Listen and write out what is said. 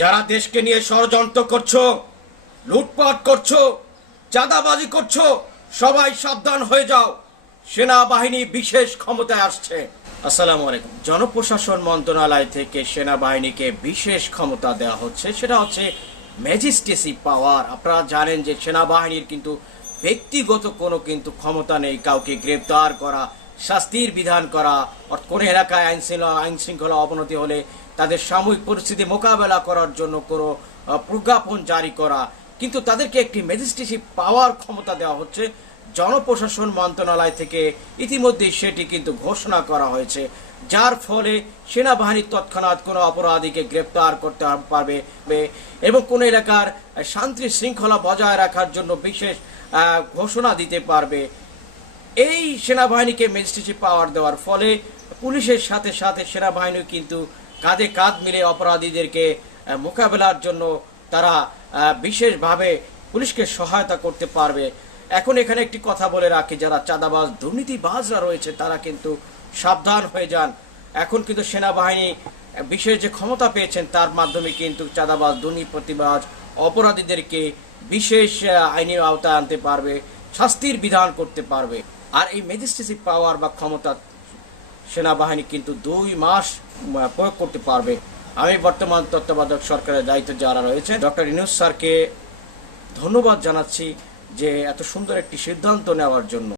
যারা দেশকে নিয়ে ষড়যন্ত্র করছ, লুটপাট করছ, চাঁদাবাজি করছ, সবাই সাবধান হয়ে যাও। সেনাবাহিনী বিশেষ ক্ষমতায় আসছে। আসসালামু আলাইকুম। জনপ্রশাসন মন্ত্রণালয় থেকে সেনাবাহিনীকে বিশেষ ক্ষমতা দেওয়া হচ্ছে। সেটা হচ্ছে ম্যাজিস্ট্রেসি পাওয়ার। আপনারা জানেন যে সেনাবাহিনীর কিন্তু ব্যক্তিগত কোনো কিন্তু ক্ষমতা নেই, কাউকে গ্রেপ্তার করা শাস্তির বিধান করা কোনো এলাকায় আইন আইন শৃঙ্খলা অবনতি হলে তাদের সাময়িক পরিস্থিতি মোকাবেলা করার জন্য কোনো প্রজ্ঞাপন জারি করা। কিন্তু তাদেরকে একটি ম্যাজিস্ট্রেসি পাওয়ার ক্ষমতা দেওয়া হচ্ছে। জনপ্রশাসন মন্ত্রণালয় থেকে ইতিমধ্যে সেটি কিন্তু ঘোষণা করা হয়েছে। যার ফলে সেনাবাহিনী তৎক্ষণাৎ কোনো অপরাধীকে গ্রেপ্তার করতে পারবে এবং কোন এলাকার শান্তি শৃঙ্খলা বজায় রাখার জন্য বিশেষ ঘোষণা দিতে পারবে। এই সেনাবাহিনীকে ম্যাজিস্ট্রেসি পাওয়ার দেওয়ার ফলে পুলিশের সাথে সাথে সেনাবাহিনী কিন্তু কাঁধে কাঁধ মিলে অপরাধীদেরকে মোকাবেলার জন্য তারা বিশেষভাবে পুলিশকে সহায়তা করতে পারবে। এখন এখানে একটি কথা বলে রাখি, যারা চাঁদাবাজ, দুর্নীতিবাজরা রয়েছে, তারা কিন্তু সাবধান হয়ে যান। এখন কিন্তু সেনাবাহিনী, বিশেষ যে ক্ষমতা পেয়েছেন, তার মাধ্যমে কিন্তু চাঁদাবাজ দুর্নীতিবাজ অপরাধীদেরকে বিশেষ আইনের আওতায় আনতে পারবে। শাস্তির বিধান করতে পারবে। আর এই ম্যাজিস্ট্রেসি পাওয়ার বা ক্ষমতা সেনাবাহিনী কিন্তু দুই মাস প্রয়োগ করতে পারবে। আমি বর্তমান তত্ত্বাবধায়ক সরকারের দায়িত্ব যারা রয়েছে, ডক্টর ইনুস স্যারকে ধন্যবাদ জানাচ্ছি যে এত সুন্দর একটি সিদ্ধান্ত নেওয়ার জন্য।